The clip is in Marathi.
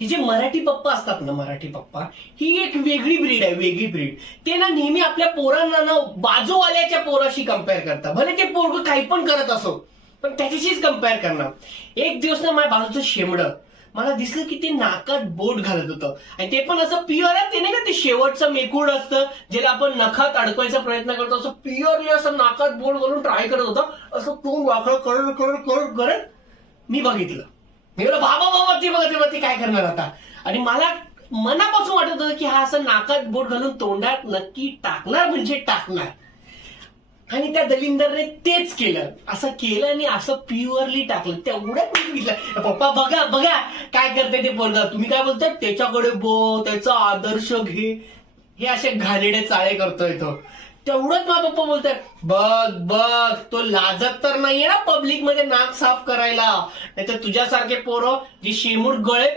ही जे मराठी पप्पा असतात ना, मराठी पप्पा ही एक वेगळी ब्रीड आहे, वेगळी ब्रीड. ते ना नेहमी आपल्या पोरांना ना बाजूवाल्याच्या पोराशी कम्पेअर करतात. भले ते पोरग काही पण करत असो, पण त्याच्याशीच कम्पेअर करणार. एक दिवस ना माझ्या बाजूचं शेमडं मला दिसलं की ते नाकात बोट घालत होतं, आणि ते पण असं प्युअर आहे. ते नाही का ते शेवटचं मेकूड असतं ज्याला आपण नखात अडकवायचा प्रयत्न करतो, असं प्युअरली असं नाकात बोट घालून ट्राय करत होतं. असं तोंड वाकड करत मी बघितलं. मी बोललो बाबा बाबा ते बघा ते काय करणार आता. आणि मला मनापासून वाटत होतं की हा असं नाकात बोट घालून तोंडात नक्की टाकणार म्हणजे टाकणार. आणि त्या दलिंदरने तेच केलं, असं केलं आणि असं प्युअरली टाकलं. तेवढ्यात मी विचारलं, पप्पा बघा बघा काय करते ते पोरगा. तुम्ही काय बोलताय, त्याच्याकडे बघ, त्याचा आदर्श घे. हे असे घाणेरडे चाळे करतोय तो. तेवढंच माझा पप्पा बोलताय, बघ बघ तो लाजत तर नाहीये ना पब्लिक मध्ये नाक साफ करायला. नाहीतर तुझ्यासारखे पोरं जी शेमूट गळे